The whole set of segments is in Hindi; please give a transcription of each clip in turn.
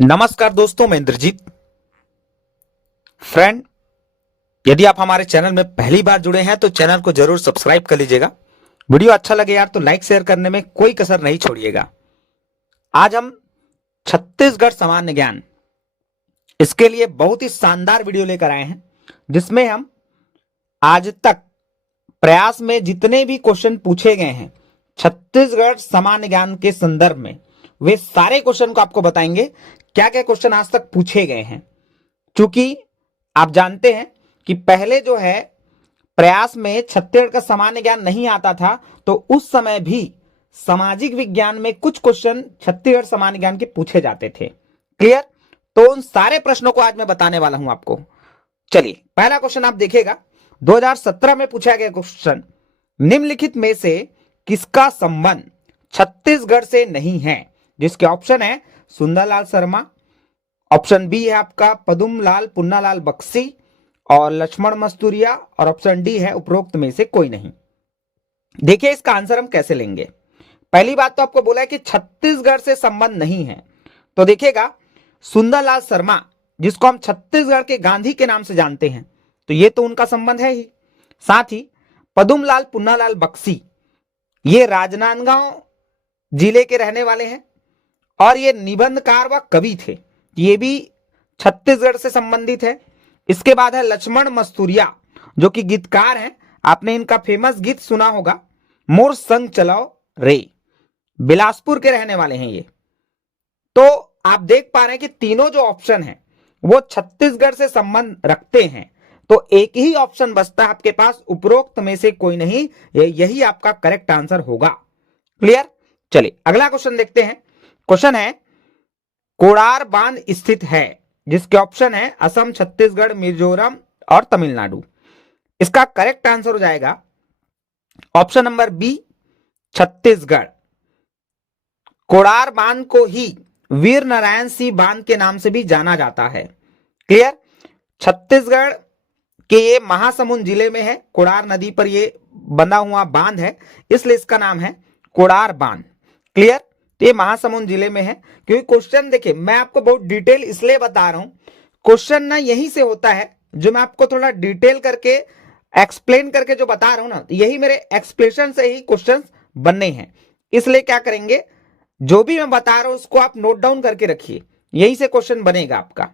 नमस्कार दोस्तों, मैं इंद्रजीत। फ्रेंड, यदि आप हमारे चैनल में पहली बार जुड़े हैं तो चैनल को जरूर सब्सक्राइब कर लीजिएगा। वीडियो अच्छा लगे यार तो लाइक शेयर करने में कोई कसर नहीं छोड़िएगा। आज हम छत्तीसगढ़ सामान्य ज्ञान इसके लिए बहुत ही शानदार वीडियो लेकर आए हैं, जिसमें हम आज तक प्रयास में जितने भी क्वेश्चन पूछे गए हैं छत्तीसगढ़ सामान्य ज्ञान के संदर्भ में, वे सारे क्वेश्चन को आपको बताएंगे क्या क्या क्वेश्चन आज तक पूछे गए हैं। क्योंकि आप जानते हैं कि पहले जो है प्रयास में छत्तीसगढ़ का सामान्य ज्ञान नहीं आता था, तो उस समय भी सामाजिक विज्ञान में कुछ क्वेश्चन छत्तीसगढ़ सामान्य ज्ञान के पूछे जाते थे। क्लियर? तो उन सारे प्रश्नों को आज मैं बताने वाला हूं आपको। चलिए, पहला क्वेश्चन आप देखिएगा। 2017 में पूछा गया क्वेश्चन, निम्नलिखित में से किसका संबंध छत्तीसगढ़ से नहीं है? जिसके ऑप्शन है सुंदरलाल शर्मा, ऑप्शन बी है आपका पदुमलाल पुन्नालाल बक्सी और लक्ष्मण मस्तूरिया, और ऑप्शन डी है उपरोक्त में से कोई नहीं। देखिए इसका आंसर हम कैसे लेंगे। पहली बात तो आपको बोला है कि छत्तीसगढ़ से संबंध नहीं है, तो देखिएगा सुंदरलाल शर्मा, जिसको हम छत्तीसगढ़ के गांधी के नाम से जानते हैं, तो ये तो उनका संबंध है ही। साथ ही पदुमलाल पुन्नालाल बक्सी, ये राजनांदगांव जिले के रहने वाले हैं और ये निबंधकार व कवि थे, ये भी छत्तीसगढ़ से संबंधित है। इसके बाद है लक्ष्मण मस्तूरिया, जो कि गीतकार हैं। आपने इनका फेमस गीत सुना होगा, मोर संग चलाओ रे। बिलासपुर के रहने वाले हैं ये। तो आप देख पा रहे हैं कि तीनों जो ऑप्शन है वो छत्तीसगढ़ से संबंध रखते हैं। तो एक ही ऑप्शन बचता है आपके पास, उपरोक्त में से कोई नहीं। यही आपका करेक्ट आंसर होगा। क्लियर? चलिए अगला क्वेश्चन देखते हैं। क्वेश्चन है, कोड़ार बांध स्थित है? जिसके ऑप्शन है असम, छत्तीसगढ़, मिजोरम और तमिलनाडु। इसका करेक्ट आंसर हो जाएगा ऑप्शन नंबर बी, छत्तीसगढ़। कोड़ार बांध को ही वीर नारायण सिंह बांध के नाम से भी जाना जाता है। क्लियर? छत्तीसगढ़ के ये महासमुंद जिले में है, कोड़ार नदी पर ये बंधा हुआ बांध है, इसलिए इसका नाम है कोड़ार बांध। क्लियर? तो ये महासमुंद जिले में है। क्योंकि क्वेश्चन देखिए, मैं आपको बहुत डिटेल इसलिए बता रहा हूं, क्वेश्चन ना यहीं से होता है, जो मैं आपको थोड़ा डिटेल करके एक्सप्लेन करके जो बता रहा हूं ना, यही मेरे एक्सप्लेनेशन से ही क्वेश्चन बनने हैं। इसलिए क्या करेंगे, जो भी मैं बता रहा हूं उसको आप नोट डाउन करके रखिए, यहीं से क्वेश्चन बनेगा आपका।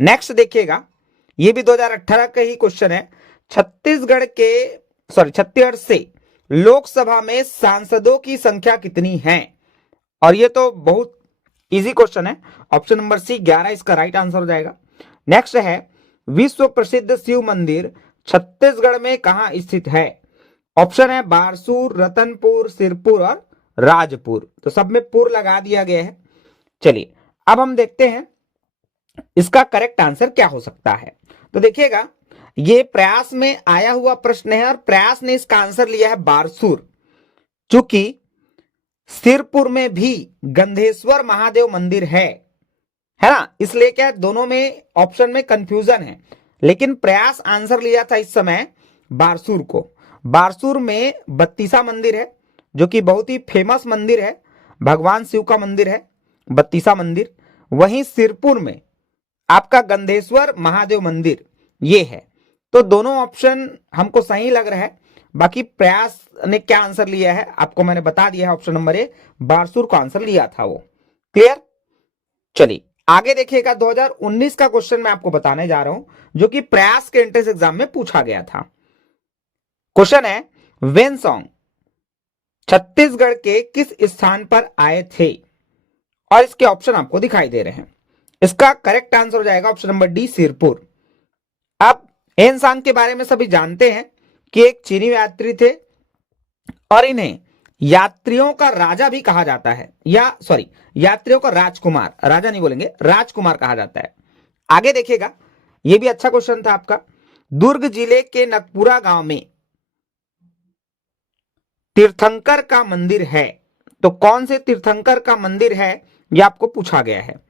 नेक्स्ट देखिएगा, ये भी 2018 का ही क्वेश्चन है। छत्तीसगढ़ से लोकसभा में सांसदों की संख्या कितनी है? और ये तो बहुत इजी क्वेश्चन है। ऑप्शन नंबर सी 11 इसका राइट आंसर हो जाएगा। नेक्स्ट है, विश्व प्रसिद्ध शिव मंदिर छत्तीसगढ़ में कहां स्थित है? ऑप्शन है बारसूर, रतनपुर, सिरपुर और राजपुर। तो सब में पुर लगा दिया गया है। चलिए अब हम देखते हैं इसका करेक्ट आंसर क्या हो सकता है। तो देखिएगा, ये प्रयास में आया हुआ प्रश्न है और प्रयास ने इसका आंसर लिया है बारसूर। चूंकि सिरपुर में भी गंधेश्वर महादेव मंदिर है ना, इसलिए क्या दोनों में ऑप्शन में कंफ्यूजन है। लेकिन प्रयास आंसर लिया था इस समय बारसूर को। बारसूर में बत्तीसा मंदिर है, जो कि बहुत ही फेमस मंदिर है, भगवान शिव का मंदिर है बत्तीसा मंदिर। वहीं सिरपुर में आपका गंधेश्वर महादेव मंदिर ये है। तो दोनों ऑप्शन हमको सही लग रहा है। बाकी प्रयास ने क्या आंसर लिया है आपको मैंने बता दिया है, ऑप्शन नंबर ए बारसूर का आंसर लिया था वो। क्लियर? चलिए आगे देखिएगा, 2019 का क्वेश्चन मैं आपको बताने जा रहा हूं, जो कि प्रयास के एंट्रेंस एग्जाम में पूछा गया था। क्वेश्चन है, वेनसोंग छत्तीसगढ़ के किस स्थान पर आए थे? और इसके ऑप्शन आपको दिखाई दे रहे हैं। इसका करेक्ट आंसर हो जाएगा ऑप्शन नंबर डी, सिरपुर। अब हेनसांग के बारे में सभी जानते हैं कि एक चीनी यात्री थे और इन्हें यात्रियों का राजा भी कहा जाता है, या सॉरी यात्रियों का राजकुमार, राजा नहीं बोलेंगे, राजकुमार कहा जाता है। आगे देखिएगा, यह भी अच्छा क्वेश्चन था आपका। दुर्ग जिले के नकपुरा गांव में तीर्थंकर का मंदिर है, तो कौन से तीर्थंकर का मंदिर है यह आपको पूछा गया है।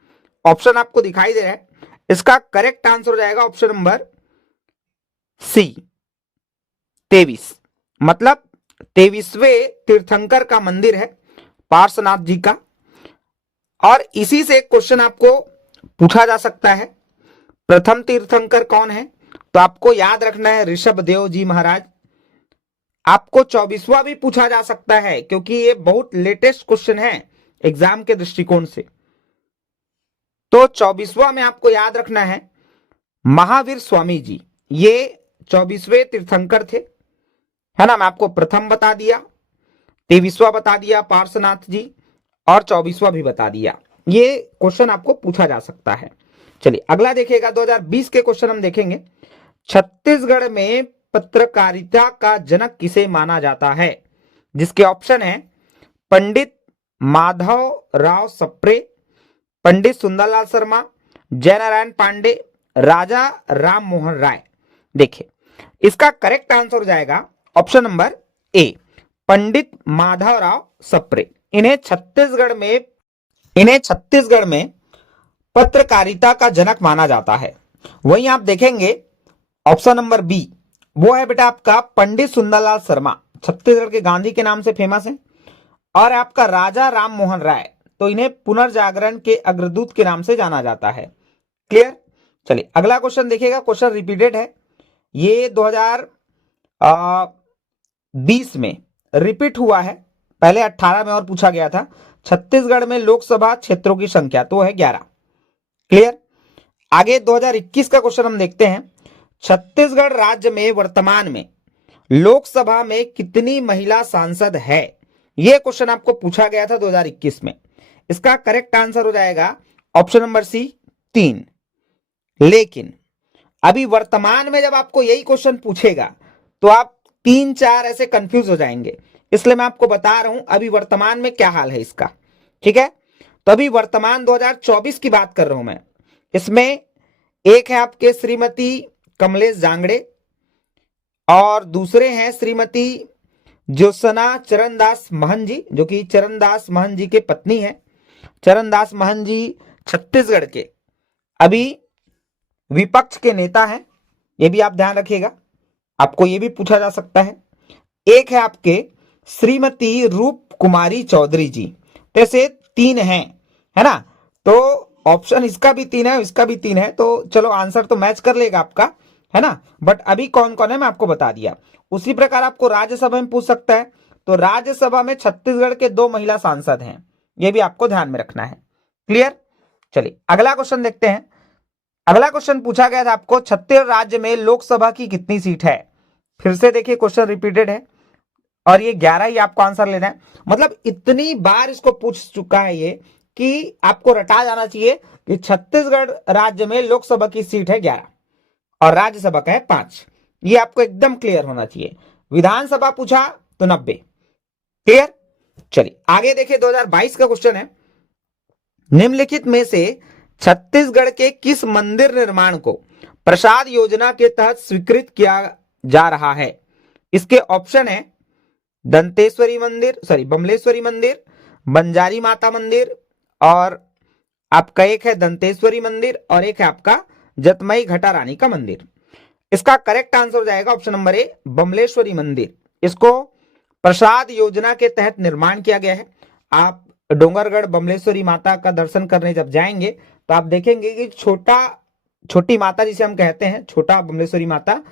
ऑप्शन आपको दिखाई दे रहा है। इसका करेक्ट आंसर हो जाएगा ऑप्शन नंबर सी, 23। मतलब 23वें तीर्थंकर का मंदिर है पार्श्वनाथ जी का। और इसी से क्वेश्चन आपको पूछा जा सकता है। प्रथम तीर्थंकर कौन है? तो आपको याद रखना है ऋषभ देव जी महाराज। आपको 24वां भी पूछा जा सकता है क्योंकि ये बहुत लेटेस्ट क्वेश्चन है एग्जाम के दृष्टिकोण से। तो 24वां में आपको याद रखना है महावीर स्वामी जी, ये 24वें तीर्थंकर थे, है ना। मैं आपको प्रथम बता दिया, 23वां बता दिया पार्श्वनाथ जी, और 24वां भी बता दिया। ये क्वेश्चन आपको पूछा जा सकता है। चलिए अगला देखिएगा, 2020 के क्वेश्चन हम देखेंगे। छत्तीसगढ़ में पत्रकारिता का जनक किसे माना जाता है? जिसके ऑप्शन है पंडित माधव राव सप्रे, पंडित सुंदरलाल शर्मा, जयनारायण पांडे, राजा राम मोहन राय। देखिए इसका करेक्ट आंसर हो जाएगा ऑप्शन नंबर ए, पंडित माधवराव सप्रे। इन्हें छत्तीसगढ़ में पत्रकारिता का जनक माना जाता है। वहीं आप देखेंगे ऑप्शन नंबर बी, वो है बेटा आपका पंडित सुंदरलाल शर्मा, छत्तीसगढ़ के गांधी के नाम से फेमस है। और आपका राजा राम मोहन राय, तो इन्हें पुनर्जागरण के अग्रदूत के नाम से जाना जाता है। क्लियर? चलिए अगला क्वेश्चन देखिएगा, क्वेश्चन रिपीटेड है, ये 2020 में रिपीट हुआ है, पहले 18 में और पूछा गया था। छत्तीसगढ़ में लोकसभा क्षेत्रों की संख्या तो है 11। क्लियर? आगे 2021 का क्वेश्चन हम देखते हैं। छत्तीसगढ़ राज्य में वर्तमान में लोकसभा में कितनी महिला सांसद है? यह क्वेश्चन आपको पूछा गया था 2021 में। इसका करेक्ट आंसर हो जाएगा ऑप्शन नंबर सी, 3। लेकिन अभी वर्तमान में जब आपको यही क्वेश्चन पूछेगा तो आप 3-4 ऐसे कंफ्यूज हो जाएंगे, इसलिए मैं आपको बता रहा हूं अभी वर्तमान में क्या हाल है इसका। ठीक है, तो अभी वर्तमान 2024 की बात कर रहा हूं मैं। इसमें एक है आपके श्रीमती कमलेश जांगड़े, और दूसरे हैं श्रीमती ज्योत्सना चरणदास महन जी, जो कि चरणदास महन जी के पत्नी है। चरणदास महन जी छत्तीसगढ़ के अभी विपक्ष के नेता हैं, ये भी आप ध्यान रखिएगा, आपको ये भी पूछा जा सकता है। एक है आपके श्रीमती रूप कुमारी चौधरी जी। तो ऐसे 3 हैं, है ना। तो ऑप्शन इसका भी 3 है, इसका भी 3 है, तो चलो आंसर तो मैच कर लेगा आपका, है ना। बट अभी कौन कौन है मैं आपको बता दिया। उसी प्रकार आपको राज्यसभा में पूछ सकता है, तो राज्यसभा में छत्तीसगढ़ के 2 महिला सांसद हैं, ये भी आपको ध्यान में रखना है। क्लियर? चलिए अगला क्वेश्चन देखते हैं। अगला क्वेश्चन पूछा गया था आपको, छत्तीसगढ़ राज्य में लोकसभा की कितनी सीट है? फिर से देखिए क्वेश्चन रिपीटेड है, और ये 11 ही आपको आंसर लेना है। मतलब इतनी बार इसको पूछ चुका है ये कि आपको रटा जाना चाहिए कि छत्तीसगढ़ राज्य में लोकसभा की सीट है 11 और राज्यसभा का है 5। ये आपको एकदम क्लियर होना चाहिए। विधानसभा पूछा तो 90। क्लियर? चलिए आगे देखिए, 2022 का क्वेश्चन है, निम्नलिखित में से छत्तीसगढ़ के किस मंदिर निर्माण को प्रसाद योजना के तहत स्वीकृत किया जा रहा है? इसके ऑप्शन है दंतेश्वरी मंदिर, बमलेश्वरी मंदिर, बंजारी माता मंदिर, और आपका एक है दंतेश्वरी मंदिर और एक है आपका जतमई घटा रानी का मंदिर। इसका करेक्ट आंसर हो जाएगा ऑप्शन नंबर ए, बमलेश्वरी मंदिर। इसको प्रसाद योजना के तहत निर्माण किया गया है। आप डोंगरगढ़ बमलेश्वरी माता का दर्शन करने जब जाएंगे तो आप देखेंगे कि छोटी माता जिसे हम कहते हैं, छोटा बमलेश्वरी माता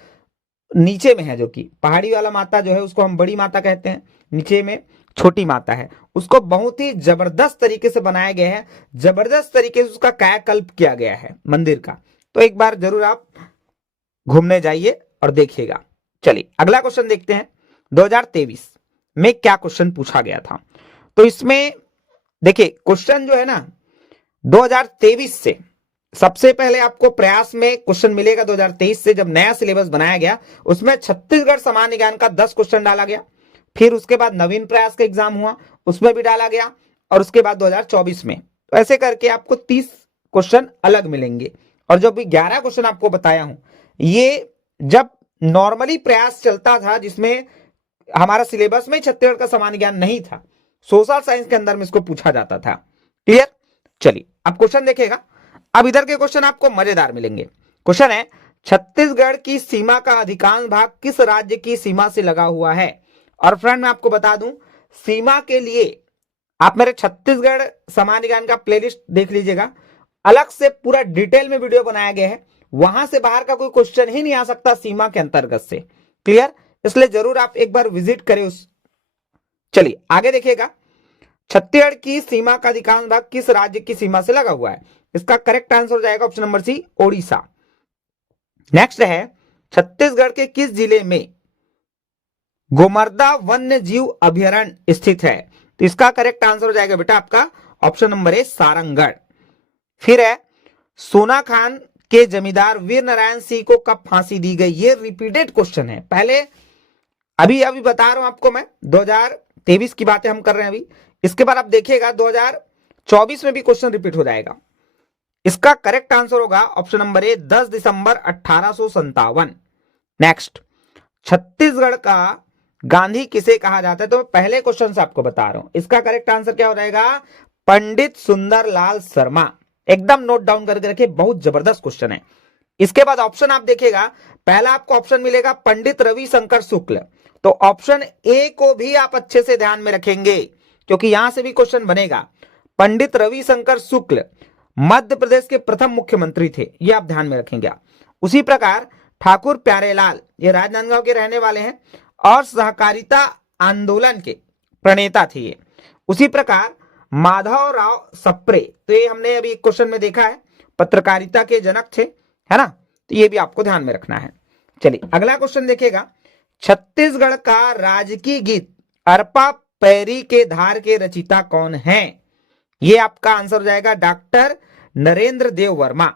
नीचे में है, जो कि पहाड़ी वाला माता जो है उसको हम बड़ी माता कहते हैं, नीचे में छोटी माता है। उसको बहुत ही जबरदस्त तरीके से बनाया गया है, जबरदस्त तरीके से उसका कायाकल्प किया गया है मंदिर का। तो एक बार जरूर आप घूमने जाइए और देखिएगा। चलिए अगला क्वेश्चन देखते हैं, 2023 में क्या क्वेश्चन पूछा गया था। तो इसमें देखिए क्वेश्चन जो है ना 2023 से, सबसे पहले आपको प्रयास में क्वेश्चन मिलेगा 2023 से, जब नया सिलेबस बनाया गया उसमें छत्तीसगढ़ सामान्य ज्ञान का 10 क्वेश्चन डाला गया। फिर उसके बाद नवीन प्रयास का एग्जाम हुआ, उसमें भी डाला गया, और उसके बाद 2024 में। तो ऐसे करके आपको 30 क्वेश्चन अलग मिलेंगे। और जो भी 11 क्वेश्चन आपको बताया हूं, ये जब नॉर्मली प्रयास चलता था जिसमें हमारा सिलेबस में छत्तीसगढ़ का सामान्य ज्ञान नहीं था, सोशल साइंस के अंदर में इसको पूछा जाता था। क्लियर? चलिए अब क्वेश्चन देखेगा। अब इधर के क्वेश्चन आपको मजेदार मिलेंगे। क्वेश्चन है, छत्तीसगढ़ की सीमा का अधिकांश भाग किस राज्य की सीमा से लगा हुआ है? और फ्रेंड मैं आपको बता दूं, सीमा के लिए आप मेरे छत्तीसगढ़ सामान्य ज्ञान का प्लेलिस्ट देख लीजिएगा, अलग से पूरा डिटेल में वीडियो बनाया गया है, वहां से बाहर का कोई क्वेश्चन ही नहीं आ सकता सीमा के अंतर्गत से। क्लियर? इसलिए जरूर आप एक बार विजिट करें उस। चलिए आगे देखिएगा, छत्तीसगढ़ की सीमा का अधिकांश भाग किस राज्य की सीमा से लगा हुआ है? इसका करेक्ट आंसर हो जाएगा option number C, Odisha. Next है, छत्तीसगढ़ के किस जिले में गोमर्दा वन्य जीव अभयारण्य स्थित है? तो इसका करेक्ट आंसर हो जाएगा बेटा आपका ऑप्शन नंबर ए, सारंगढ़। फिर है, सोना खान के जमींदार वीर नारायण सिंह को कब फांसी दी गई? ये रिपीटेड क्वेश्चन है, पहले अभी बता रहा हूं आपको मैं, 2023 की बातें हम कर रहे हैं अभी। इसके बाद आप देखिएगा 2024 में भी क्वेश्चन रिपीट हो जाएगा। इसका करेक्ट आंसर होगा ऑप्शन नंबर ए, 10 दिसंबर 1857। नेक्स्ट, छत्तीसगढ़ का गांधी किसे कहा जाता है? तो पहले क्वेश्चन से आपको बता रहा हूं, इसका करेक्ट आंसर क्या हो जाएगा? पंडित सुंदरलाल शर्मा। एकदम नोट डाउन करके रखिए, बहुत जबरदस्त क्वेश्चन है। इसके बाद ऑप्शन आप देखिएगा, पहला आपको ऑप्शन मिलेगा पंडित रविशंकर शुक्ल। तो ऑप्शन ए को भी आप अच्छे से ध्यान में रखेंगे, क्योंकि यहां से भी क्वेश्चन बनेगा। पंडित रविशंकर शुक्ल मध्य प्रदेश के प्रथम मुख्यमंत्री थे, ये आप ध्यान में रखेंगे। उसी प्रकार ठाकुर प्यारेलाल, ये राजनांदगांव के रहने वाले हैं और सहकारिता आंदोलन के प्रणेता थे ये। उसी प्रकार माधव राव सप्रे, तो ये हमने अभी एक क्वेश्चन में देखा है, पत्रकारिता के जनक थे, है ना? तो ये भी आपको ध्यान में रखना है। चलिए अगला क्वेश्चन देखिएगा, छत्तीसगढ़ का राजकीय गीत अरपा पैरी के धार के रचिता कौन है? ये आपका आंसर हो जाएगा डॉक्टर नरेंद्र देव वर्मा।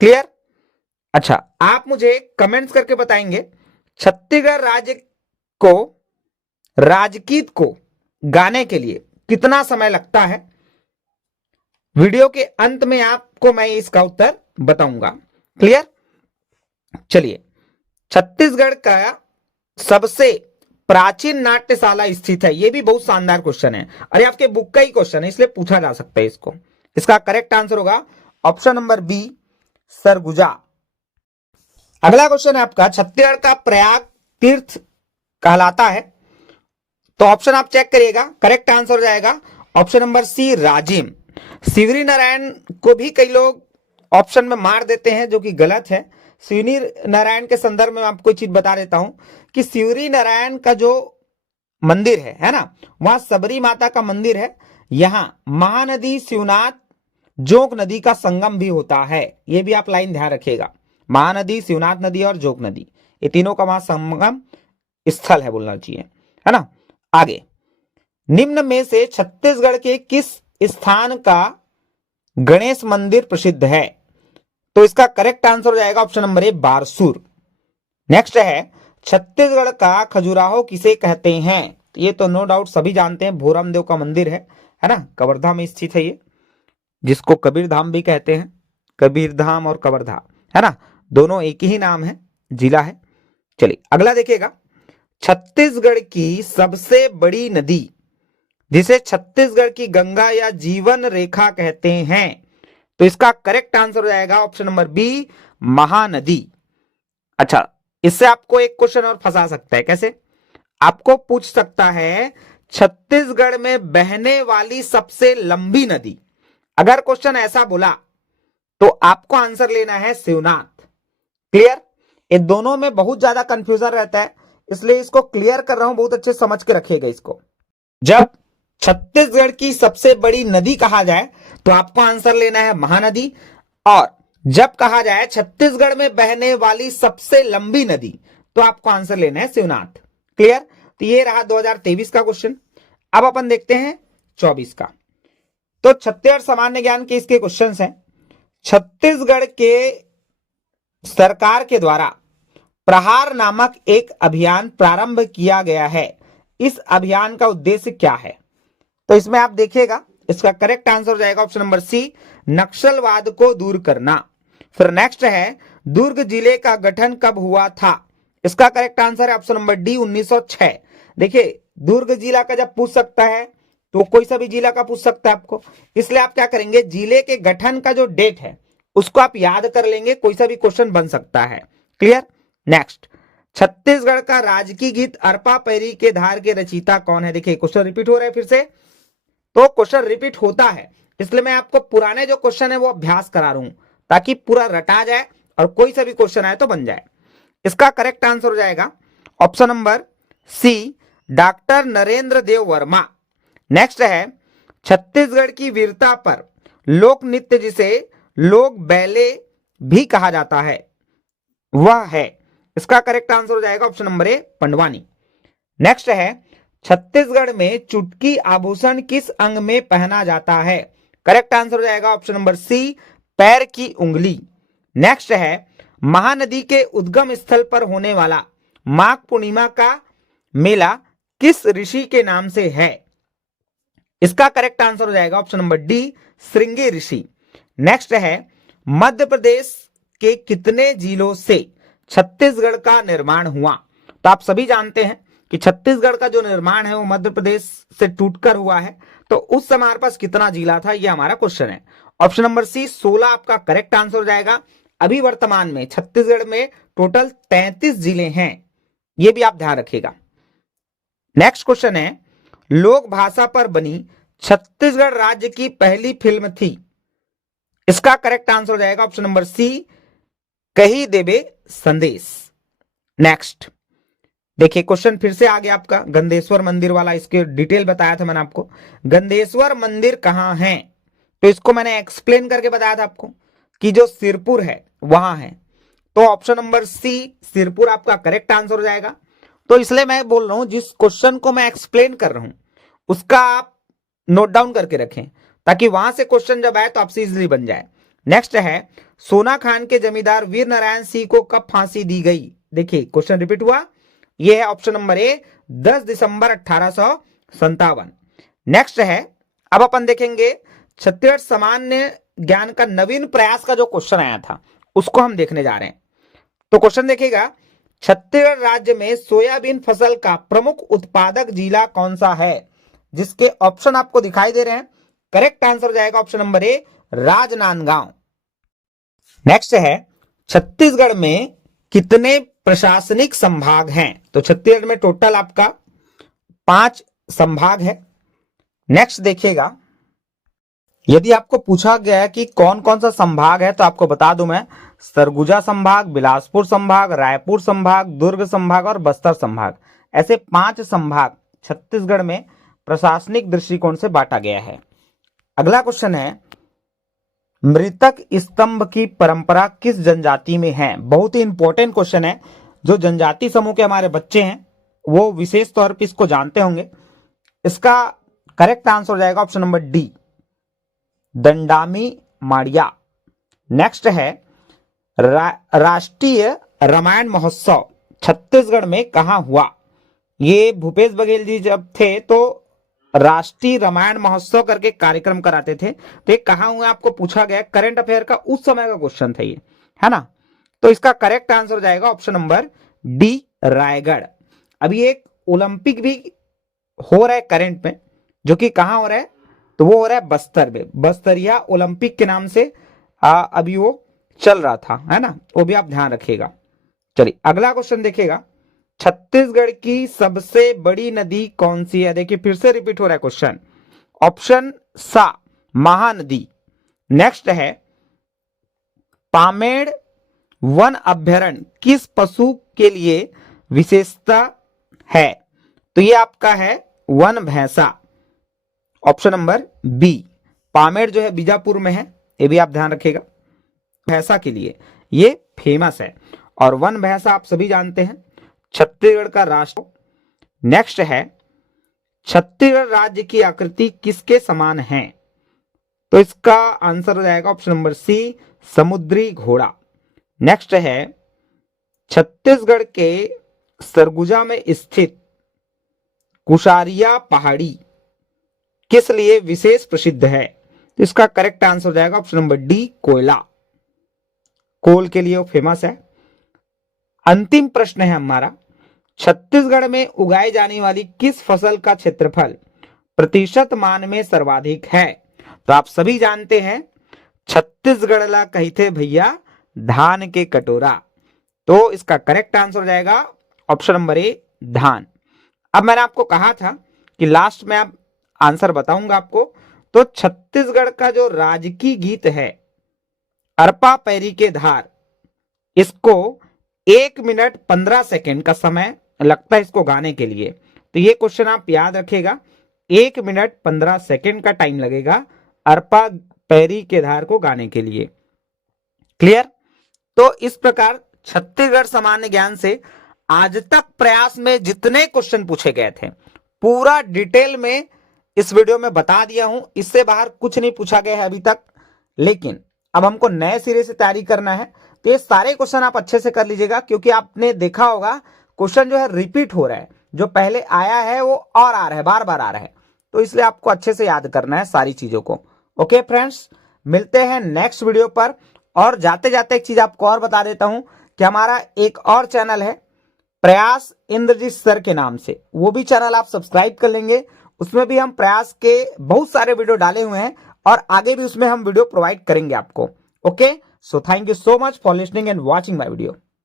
क्लियर? अच्छा, आप मुझे कमेंट्स करके बताएंगे छत्तीसगढ़ राज्य को राजगीत को गाने के लिए कितना समय लगता है? वीडियो के अंत में आपको मैं इसका उत्तर बताऊंगा। क्लियर? चलिए, छत्तीसगढ़ का सबसे प्राचीन नाट्यशाला स्थित है, यह भी बहुत शानदार क्वेश्चन है। अरे आपके बुक का ही क्वेश्चन है, इसलिए पूछा जा सकता है इसको। इसका करेक्ट आंसर होगा ऑप्शन नंबर बी, सरगुजा। अगला क्वेश्चन है आपका, छत्तीसगढ़ का प्रयाग तीर्थ कहलाता है? तो ऑप्शन आप चेक करिएगा, करेक्ट आंसर हो जाएगा option number C, Rajim. Shivrinarayan को भी कई लोग ऑप्शन में मार देते हैं, जो कि गलत है। शिवरी नारायण के संदर्भ में आपको एक चीज बता देता हूं कि शिवरी नारायण का जो मंदिर है ना, वहां सबरी माता का मंदिर है। यहां महानदी शिवनाथ जोग नदी का संगम भी होता है, यह भी आप लाइन ध्यान रखिएगा। महानदी, शिवनाथ नदी और जोग नदी, ये तीनों का वहां संगम स्थल है बोलना चाहिए, है ना? आगे, निम्न में से छत्तीसगढ़ के किस स्थान का गणेश मंदिर प्रसिद्ध है? तो इसका करेक्ट आंसर हो जाएगा option number A, Barsur. Next है, छत्तीसगढ़ का खजुराहो किसे कहते हैं? ये तो नो डाउट सभी जानते हैं, भोरम देव का मंदिर है ना? कवर्धा में स्थित है ये, जिसको कबीर धाम भी कहते हैं। कबीर धाम और कवर्धा, है ना, दोनों एक ही नाम है, जिला है। चलिए अगला देखिएगा, छत्तीसगढ़ की सबसे बड़ी नदी जिसे छत्तीसगढ़ की गंगा या जीवन रेखा कहते हैं? तो इसका करेक्ट आंसर हो जाएगा ऑप्शन नंबर बी, महानदी। अच्छा, इससे आपको एक क्वेश्चन और फंसा सकता है। कैसे? आपको पूछ सकता है छत्तीसगढ़ में बहने वाली सबसे लंबी नदी। अगर क्वेश्चन ऐसा बोला तो आपको आंसर लेना है शिवनाथ। क्लियर? ये दोनों में बहुत ज्यादा कंफ्यूजन रहता है, इसलिए इसको क्लियर कर रहा हूं, बहुत अच्छे समझ के रखिएगा इसको। जब छत्तीसगढ़ की सबसे बड़ी नदी कहा जाए तो आपको आंसर लेना है महानदी, और जब कहा जाए छत्तीसगढ़ में बहने वाली सबसे लंबी नदी तो आपको आंसर लेना है शिवनाथ। क्लियर? तो ये रहा 2023 का क्वेश्चन। अब अपन देखते हैं 24 का। तो छत्तीसगढ़ सामान्य ज्ञान के इसके क्वेश्चंस हैं। छत्तीसगढ़ के सरकार के द्वारा प्रहार नामक एक अभियान प्रारंभ किया गया है, इस अभियान का उद्देश्य क्या है? तो इसमें आप देखिएगा, इसका करेक्ट आंसर हो जाएगा ऑप्शन नंबर सी, नक्सलवाद को दूर करना। फिर नेक्स्ट है, दुर्ग जिले का गठन कब हुआ था? इसका करेक्ट आंसर है ऑप्शन नंबर डी, 1906। देखिए, दुर्ग जिला का जब पूछ सकता है तो कोई सा भी जिला का पूछ सकता है आपको, इसलिए आप क्या करेंगे, जिले के गठन का जो डेट है उसको आप याद कर लेंगे, कोई सा भी क्वेश्चन बन सकता है। क्लियर? नेक्स्ट, छत्तीसगढ़ का राजकीय गीत अरपा पैरी के धार के रचयिता कौन है? देखिए क्वेश्चन रिपीट हो रहा है फिर से, तो क्वेश्चन रिपीट होता है इसलिए मैं आपको पुराने जो क्वेश्चन है वो अभ्यास करा रहा हूं ताकि पूरा रटा जाए और कोई सा भी क्वेश्चन आए तो बन जाए। इसका करेक्ट आंसर हो जाएगा option number C, doctor Narendra Dev Verma. Next है, छत्तीसगढ़ की वीरता पर लोक नृत्य जिसे लोक बैले भी कहा जाता है वह है। इसका करेक्ट आंसर हो जाएगा option number A, Pandavani. Next है, छत्तीसगढ़ में चुटकी आभूषण किस अंग में पहना जाता है? करेक्ट आंसर हो जाएगा ऑप्शन नंबर सी, पैर की उंगली। नेक्स्ट है, महानदी के उद्गम स्थल पर होने वाला माघ पूर्णिमा का मेला किस ऋषि के नाम से है? इसका करेक्ट आंसर हो जाएगा ऑप्शन नंबर डी, श्रृंगी ऋषि। नेक्स्ट है, मध्य प्रदेश के कितने जिलों से छत्तीसगढ़ का निर्माण हुआ? तो आप सभी जानते हैं कि छत्तीसगढ़ का जो निर्माण है वो मध्य प्रदेश से टूटकर हुआ है। तो उस समय हमारे पास कितना जिला था, ये हमारा क्वेश्चन है। ऑप्शन नंबर सी, 16 आपका करेक्ट आंसर हो जाएगा। अभी वर्तमान में छत्तीसगढ़ में टोटल 33 जिले हैं, ये भी आप ध्यान रखिएगा। नेक्स्ट क्वेश्चन है, लोक भाषा पर बनी छत्तीसगढ़ राज्य की पहली फिल्म थी। इसका करेक्ट आंसर हो जाएगा ऑप्शन नंबर सी, कही देबे संदेश। नेक्स्ट देखिए, क्वेश्चन फिर से आ गया आपका गंदेश्वर मंदिर वाला। इसके डिटेल बताया था मैंने आपको। गंदेश्वर मंदिर कहां है? तो इसको मैंने एक्सप्लेन करके बताया था आपको कि जो सिरपुर है वहां है। तो ऑप्शन नंबर सी, सिरपुर आपका करेक्ट आंसर हो जाएगा। तो इसलिए मैं बोल रहा हूं, जिस क्वेश्चन को मैं एक्सप्लेन कर रहा हूं उसका आप नोट डाउन करके रखें ताकि वहां से क्वेश्चन जब आए तो आपसे इजिली बन जाए। नेक्स्ट है, सोना खान के जमींदार वीर नारायण सिंह को कब फांसी दी गई? देखिए क्वेश्चन रिपीट हुआ। यह है ऑप्शन नंबर ए, 10 दिसंबर 1857। नेक्स्ट है, अब अपन देखेंगे छत्तीसगढ़ सामान्य ज्ञान का नवीन प्रयास का जो क्वेश्चन आया था उसको हम देखने जा रहे हैं। तो क्वेश्चन देखिएगा, छत्तीसगढ़ राज्य में सोयाबीन फसल का प्रमुख उत्पादक जिला कौन सा है? जिसके ऑप्शन आपको दिखाई दे रहे हैं। करेक्ट आंसर हो जाएगा ऑप्शन नंबर ए, राजनांदगांव। नेक्स्ट है, छत्तीसगढ़ में कितने प्रशासनिक संभाग हैं? तो छत्तीसगढ़ में टोटल आपका 5 संभाग है। नेक्स्ट देखिएगा, यदि आपको पूछा गया है कि कौन कौन सा संभाग है तो आपको बता दूं मैं, सरगुजा संभाग, बिलासपुर संभाग, रायपुर संभाग, दुर्ग संभाग और बस्तर संभाग, ऐसे 5 संभाग छत्तीसगढ़ में प्रशासनिक दृष्टिकोण से बांटा गया है। अगला क्वेश्चन है, मृतक स्तंभ की परंपरा किस जनजाति में है? बहुत ही इंपॉर्टेंट क्वेश्चन है। जो जनजाति समूह के हमारे बच्चे हैं वो विशेष तौर पर इसको जानते होंगे। इसका करेक्ट आंसर हो जाएगा option number D, Dandami Madia. Next है, राष्ट्रीय रामायण महोत्सव छत्तीसगढ़ में कहां हुआ? ये भूपेश बघेल जी जब थे तो राष्ट्रीय रामायण महोत्सव करके कार्यक्रम कराते थे। तो ये कहां हुआ आपको पूछा गया, करंट अफेयर का उस समय का क्वेश्चन था ये, है ना। तो इसका करेक्ट आंसर हो जाएगा ऑप्शन नंबर डी, रायगढ़। अभी एक ओलंपिक भी हो रहा है करंट में, जो कि कहां हो रहा है? तो वो हो रहा है बस्तर में, बस्तरिया ओलंपिक के नाम से अभी वो चल रहा था, है ना। वो भी आप ध्यान रखिएगा। चलिए अगला क्वेश्चन देखिएगा, छत्तीसगढ़ की सबसे बड़ी नदी कौन सी है? देखिए फिर से रिपीट हो रहा है क्वेश्चन। ऑप्शन सा, महानदी। नेक्स्ट है, पामेड़ वन अभ्यारण्य किस पशु के लिए विशेषता है? तो ये आपका है वन भैंसा। ऑप्शन नंबर बी, पामेड़ जो है बीजापुर में है, ये भी आप ध्यान रखिएगा। भैंसा के लिए ये फेमस है और वन भैंसा आप सभी जानते हैं छत्तीसगढ़ का राष्ट्र। नेक्स्ट है, छत्तीसगढ़ राज्य की आकृति किसके समान है? तो इसका आंसर हो जाएगा ऑप्शन नंबर सी, समुद्री घोड़ा। नेक्स्ट है, छत्तीसगढ़ के सरगुजा में स्थित कुशारिया पहाड़ी किस लिए विशेष प्रसिद्ध है? तो इसका करेक्ट आंसर हो जाएगा ऑप्शन नंबर डी, कोयला, कोल के लिए वो फेमस है। अंतिम प्रश्न है हमारा, छत्तीसगढ़ में उगाई जाने वाली किस फसल का क्षेत्रफल प्रतिशत मान में सर्वाधिक है? तो आप सभी जानते हैं छत्तीसगढ़ ला कही थे भैया धान के कटोरा। तो इसका करेक्ट आंसर हो जाएगा ऑप्शन नंबर ए, धान। अब मैंने आपको कहा था कि लास्ट में आप आंसर बताऊंगा आपको, तो छत्तीसगढ़ का जो राजकीय गीत है अरपा पैरी के धार, इसको 1 मिनट 15 सेकेंड का समय लगता है इसको गाने के लिए। तो ये क्वेश्चन आप याद रखिएगा, 1 मिनट 15 सेकेंड का टाइम लगेगा अरपा पैरी के धार को गाने के लिए। क्लियर? तो इस प्रकार छत्तीसगढ़ सामान्य ज्ञान से आज तक प्रयास में जितने क्वेश्चन पूछे गए थे पूरा डिटेल में इस वीडियो में बता दिया हूं। इससे बाहर कुछ नहीं पूछा गया है अभी तक, लेकिन अब हमको नए सिरे से तैयारी करना है। तो ये सारे क्वेश्चन आप अच्छे से कर लीजिएगा, क्योंकि आपने देखा होगा क्वेश्चन जो है रिपीट हो रहा है, जो पहले आया है वो और आ रहा है, बार बार आ रहा है। तो इसलिए आपको अच्छे से याद करना है सारी चीजों को। ओके फ्रेंड्स, मिलते हैं नेक्स्ट वीडियो पर। और जाते जाते एक चीज आपको और बता देता हूं कि हमारा एक और चैनल है प्रयास इंद्रजीत सर के नाम से, वो भी चैनल आप सब्सक्राइब कर लेंगे। उसमें भी हम प्रयास के बहुत सारे वीडियो डाले हुए हैं और आगे भी उसमें हम वीडियो प्रोवाइड करेंगे आपको। Okay, so thank you so much for listening and watching my video.